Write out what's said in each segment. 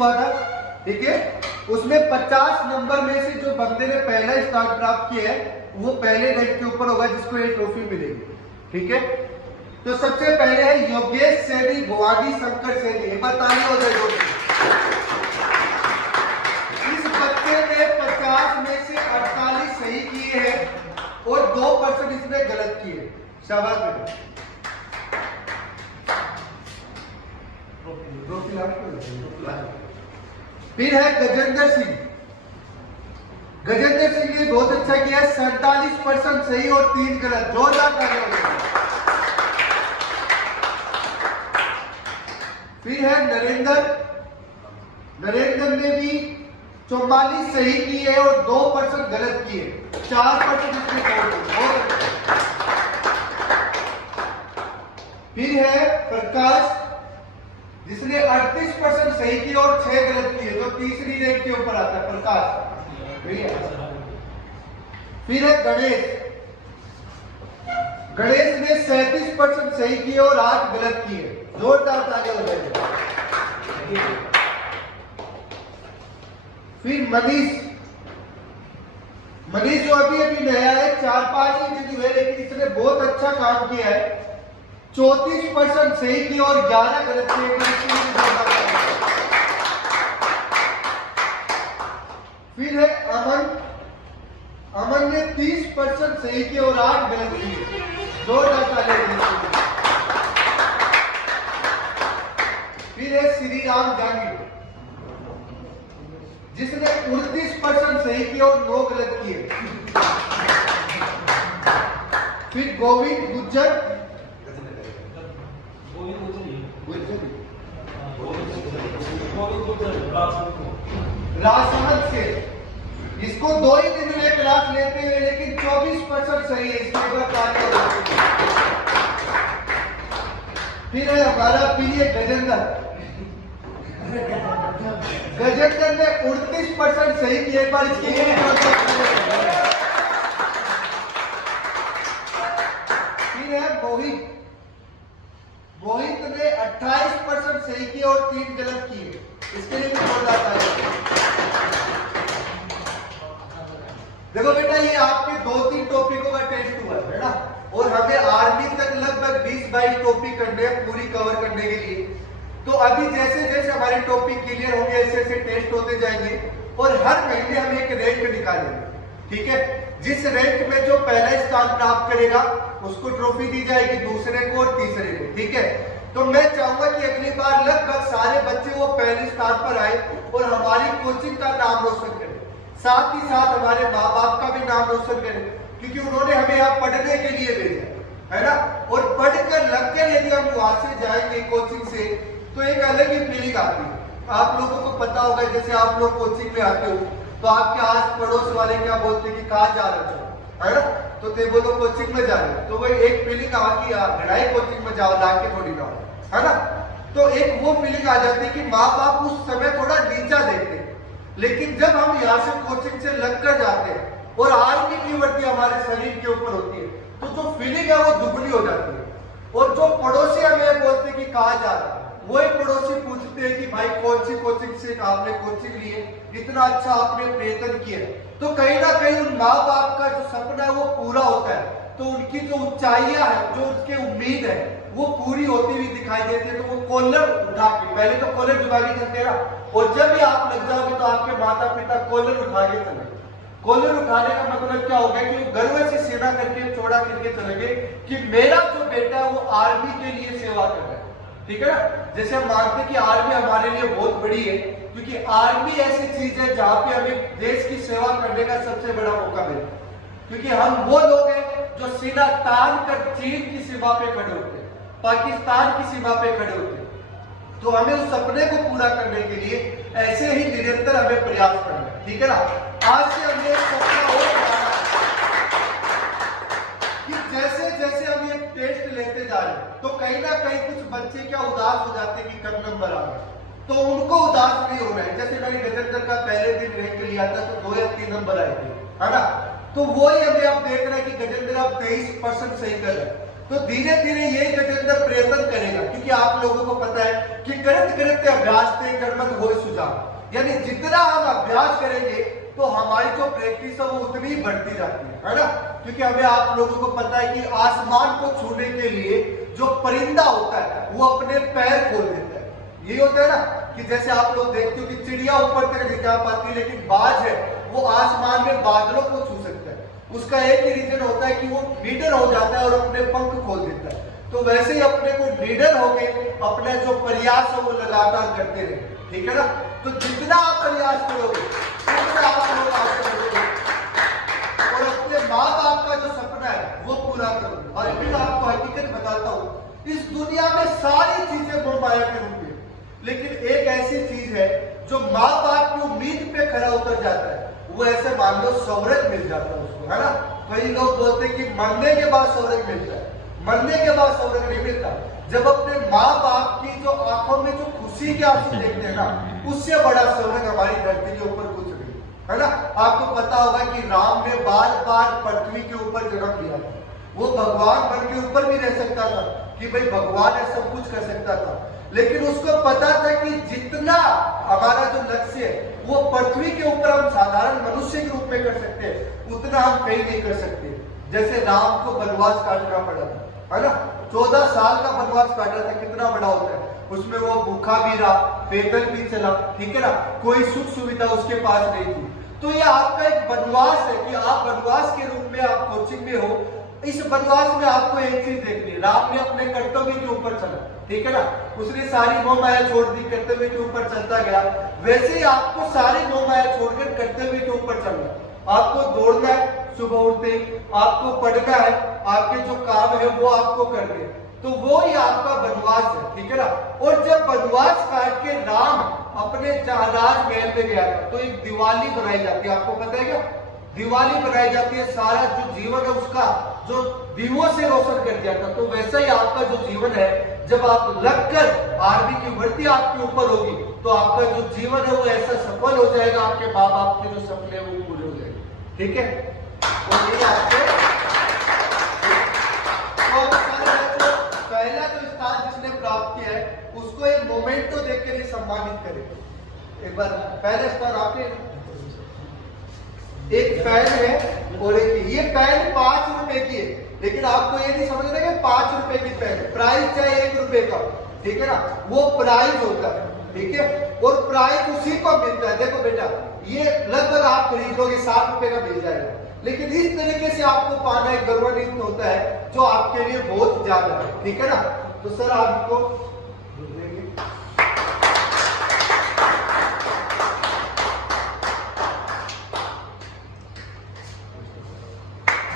हुआ था, ठीक है। उसमें 50 नंबर में से जो बंदे ने पहला स्थान प्राप्त किया है वो पहले रैंक के ऊपर होगा, जिसको ये ट्रॉफी मिलेगी, ठीक है। तो सबसे पहले है योगेश सैनी, भवानी शंकर सैनी। एक बार ताली हो जाए। इस बच्चे ने 50 में से 48 सही किए हैं और 2% इसने गलत किए। शाबाश बेटा। फिर है गजेंद्र सिंह। गजेंद्र सिंह ने बहुत अच्छा किया, 47% सही और 3 गलत। जोरदार तालियां हो जाए। फिर है नरेंद्र ने भी 44 सही किए और 2% गलत किए, 4% इसमें कौन। फिर है प्रकाश, जिसने 38% सही किए और 6 गलत किए, जो तीसरी रैंक के ऊपर आता है प्रकाश। फिर है गणेश ने 37% सही किए और 8 गलत किए। जोरदार तालियां हो जाएगी। फिर मनीष जो अभी नया है, 4-5 ही दिन हुए, लेकिन इसने बहुत अच्छा काम किया है। 34% सही किए और 11 गलत किए। फिर है अमन ने 30% सही किए और 8 गलत किए। जोरदार तालियां। फिर है श्री राम जांगी, जिसने 29% सही किए और 9 गलत किए। फिर गोविंद गुज्जर, राजसमंद से, इसको 2 ही दिन में क्लास लेते हुए, लेकिन 24% सही है। इसके बाद फिर है हमारा प्रिय गजेंद्र ने 38% सही किए, पर इसके फिर है मोहित ने 28% सही किए और 3 गलत किए। इसके लिए भी जोरदार तालियां। देखो बेटा, ये आपके 2-3 टॉपिकों का टेस्ट हुआ है ना, और हमें आर्मी तक लगभग 20-22 टॉपिक करने हैं पूरी कवर करने के लिए। तो अभी जैसे जैसे हमारे टॉपिक क्लियर होंगे, ऐसे ऐसे टेस्ट होते जाएंगे और हर महीने हम एक रैंक निकालेंगे, ठीक है। जिस रैंक में जो पहला स्थान प्राप्त करेगा उसको ट्रॉफी दी जाएगी, दूसरे को और तीसरे को, ठीक है। तो मैं चाहूंगा कि अगली बार लगभग सारे बच्चे वो पहले स्थान पर आए और हमारी कोचिंग का नाम रोशन करें, साथ ही साथ हमारे माँ बाप का भी नाम रोशन करें, क्योंकि उन्होंने हमें यहाँ पढ़ने के लिए भेजा है ना। और पढ़कर लगकर यदि हम वहां से जाएंगे कोचिंग से, तो एक अलग ही फीलिंग आती है। आप लोगों को पता होगा, जैसे आप लोग कोचिंग में आते हो तो आपके आस पड़ोस वाले क्या बोलते हैं कि कहाँ जा रहे हो, है ना। तो ते बोलो कोचिंग में जा रहे हो, तो वही एक फीलिंग आती है, घड़ाई कोचिंग में जाओ, लाके थोड़ी ना, है ना। तो एक वो फीलिंग आ जाती है कि माँ बाप उस समय थोड़ा नीचा देखते हैं, लेकिन जब हम यहाँ से कोचिंग से लग कर जाते हैं और आर्मी की वर्दी हमारे शरीर के ऊपर होती है, तो जो फीलिंग है वो दुगनी हो जाती है। और जो पड़ोसी हमें बोलते हैं कि कहाँ जा रहा है, वही पड़ोसी पूछते हैं कि भाई कौन सी कोचिंग से आपने कोचिंग ली है, इतना अच्छा आपने प्रयत्न किया। तो कहीं ना कहीं उन माँ बाप का जो सपना है वो पूरा होता है, तो उनकी जो ऊंचाइयां है, जो उनकी उम्मीद है, वो पूरी होती हुई दिखाई देती है। तो वो कॉलर उठा के, पहले तो कॉलर झुका के चलते ना, और जब भी आप लग जाओगे तो आपके माता पिता कॉलर उठा के चले। कॉलर उठाने का मतलब क्या होगा कि वो गर्व से सेवा करके चौड़ा करके चलेंगे कि मेरा जो बेटा है वो आर्मी के लिए सेवा कर रहा है, ठीक है ना। जैसे हम मानते हैं कि आर्मी हमारे लिए बहुत बड़ी है, क्योंकि आर्मी ऐसी चीज है जहां पे हमें देश की सेवा करने का सबसे बड़ा मौका मिलता है, क्योंकि हम वो लोग हैं जो सीना तान कर चीन की सीमा पे खड़े होते हैं, पाकिस्तान की सीमा पे खड़े होते हैं। तो हमें उस सपने को पूरा करने के लिए ऐसे ही निरंतर हमें प्रयास करना है, ठीक है ना। आज से हमें सपना और बनाना कि जैसे जैसे हम ये टेस्ट लेते जा रहे हैं, तो कहीं ना कहीं कुछ बच्चे क्या उदास हो जाते हैं कि कम नंबर आ गए, तो उनको उदास नहीं होना है। जैसे मैंने गजेंद्र का पहले दिन रैंक लिया था तो 2 या 3 नंबर आए थे, है ना। तो वही हमें आप देख रहे हैं कि गजेंद्र आप 23% सही कर रहे हैं, तो धीरे धीरे ये गजेंद्र प्रयत्न करेगा, क्योंकि आप लोगों को पता है कि करते करते अभ्यास ते कर्मत होय सुजान, यानी जितना हम अभ्यास करेंगे तो हमारी जो प्रैक्टिस है वो उतनी ही बढ़ती जाती है ना। क्योंकि हमें आप लोगों को पता है कि आसमान को छूने के लिए जो परिंदा होता है वो अपने पैर खोल देता है। यही होता है ना कि जैसे आप लोग देखते हो कि चिड़िया ऊपर तक नहीं जा पाती, लेकिन बाज है वो आसमान में बादलों को छू सकता है। उसका एक ही रीजन होता है कि वो लीडर हो जाता है और अपने पंख खोल देता है। तो वैसे ही अपने को लीडर हो गए, अपना जो प्रयास है वो लगातार करते रहे, ठीक है ना। तो जितना आप प्रयास करोगे उतना आप लोग आगे बढ़ोगे और अपने माँ बाप का जो सपना है वो पूरा करोगे। और फिर आपको हकीकत बताता हूँ, इस दुनिया में सारी चीजें मोह माया के रूप में, लेकिन एक ऐसी चीज है जो माँ बाप की उम्मीद पे खरा उतर जाता है, वो ऐसे मान लो स्वर्ग मिल जाता है उसको, है ना। कई लोग बोलते हैं कि मरने के बाद स्वर्ग मिलता है, मरने के बाद स्वर्ग नहीं मिलता। जब अपने माँ बाप की जो आंखों में जो खुशी के आंसू देखते हैं ना, उससे बड़ा स्वर्ग हमारी धरती के ऊपर कुछ नहीं, है ना। आपको पता होगा कि राम ने बार बार पृथ्वी के ऊपर जन्म लिया था। वो भगवान बन के ऊपर भी रह सकता था कि भाई भगवान है, सब कुछ कर सकता था, लेकिन उसको पता था कि जितना हमारा जो लक्ष्य है वो पृथ्वी के ऊपर हम साधारण मनुष्य के रूप में कर सकते हैं, उतना हम कहीं नहीं कर सकते। जैसे राम को वनवास काटना पड़ा था, है ना। 14 साल का वनवास काटा था, कितना बड़ा होता है। उसमें वो भूखा भी रहा, पैदल भी चला, ठीक है ना, कोई सुख सुविधा उसके पास नहीं थी। तो ये आपका एक वनवास है कि आप वनवास के रूप में आप कोचिंग में हो। इस वनवास में आपको एक चीज देखनी है, राम ने अपने कर्तव्य के ऊपर चला, ठीक है ना। उसने सारी मोह माया छोड़ दी, कर्तव्य के ऊपर चलता गया। वैसे ही आपको सारी मोह माया छोड़कर कर्तव्य के ऊपर चलना। आपको दौड़ना है, सुबह उठते आपको पढ़ना है, आपके जो काम है वो आपको करने, तो वो ही आपका वनवास है, ठीक है ना। और जब वनवास काट के राम अपने राजमहल में गया था तो एक दिवाली बनाई जाती है, आपको पता है क्या? दिवाली बनाई जाती है, सारा जो जीवन है उसका जो दीवों से रोशन कर दिया था। तो वैसा ही आपका जो जीवन है, जब आप लगकर आर्मी की भर्ती आपके ऊपर होगी तो आपका जो जीवन है वो ऐसा सफल हो जाएगा, आपके माँ बाप के जो सपने हैं वो पूरे हो जाएंगे, ठीक है। और ये आपके पहला जो स्थान जिसने प्राप्त किया है उसको एक मोमेंट तो देख कर सम्मानित करें। एक बार पहले स्थान आपके एक पेन है और एक ये पेन 5 रुपए की है, लेकिन आपको ये नहीं समझना कि 5 रुपए की पेन, प्राइस चाहे 1 रुपए का, ठीक है ना, वो प्राइस होता है, ठीक है। और प्राइस उसी को मिलता है। देखो बेटा, ये लगभग आप खरीद लोगे 7 रुपए का मिल जाएगा, लेकिन इस तरीके से आपको पाना एक गौरवान्वित होता है जो आपके लिए बहुत ज्यादा है, ठीक है ना। तो सर आपको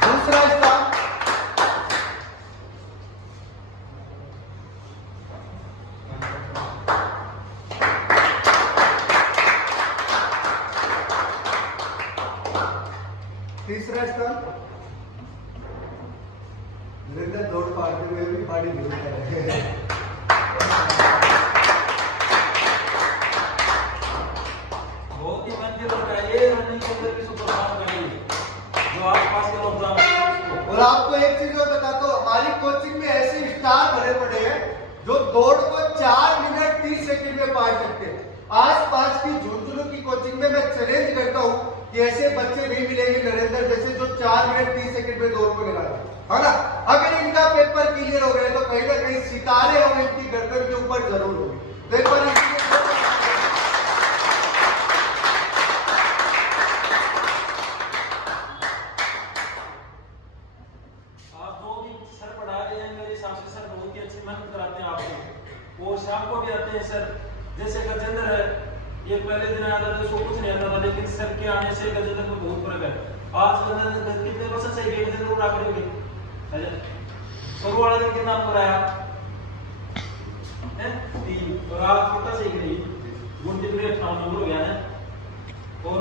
दूसरा स्थान, तीसरा स्थान नरेंद्र दौड़ पाते हुए भी पानी नहीं है। बहुत ही मंजिल बताइए रनिंग के अंदर भी सुपर फास्ट करिए जो आसपास के लोग जानते। और आपको एक चीज और बताता हूँ, हमारी कोचिंग में ऐसे स्टार भरे पड़े हैं जो दौड़ को 4 मिनट 30 सेकंड में पार सकते हैं। आसपास की झुंझुनू की कोचिंग में मैं चैलेंज करता हूँ कि ऐसे बच्चे नहीं मिलेंगे नरेंद्र जैसे जो 4 मिनट 30 सेकंड में दौड़ को लगाते, है ना। अगर इनका पेपर क्लियर हो गए तो कहीं ना कहीं सितारे और इनकी गर्दन के ऊपर जरूर होंगे। तो एक बार आप जो भी सर पढ़ा रहे हैं मेरे हिसाब से सर बहुत ही अच्छी मेहनत कराते हैं आपको, और शाम को भी आते हैं सर। जैसे गजेंद्र है, ये पहले दिन आया था तो उसको कुछ नहीं आता था, लेकिन सर के आने से गजेंद्र को बहुत फर्क है। आज गजेंद्र कितने परसेंट सही है, गजेंद्र को आकर होगी शुरू वाला दिन कितना नंबर आया है 3, और आज कितना सही गई, गुण जितने 58 नंबर हो गया है। और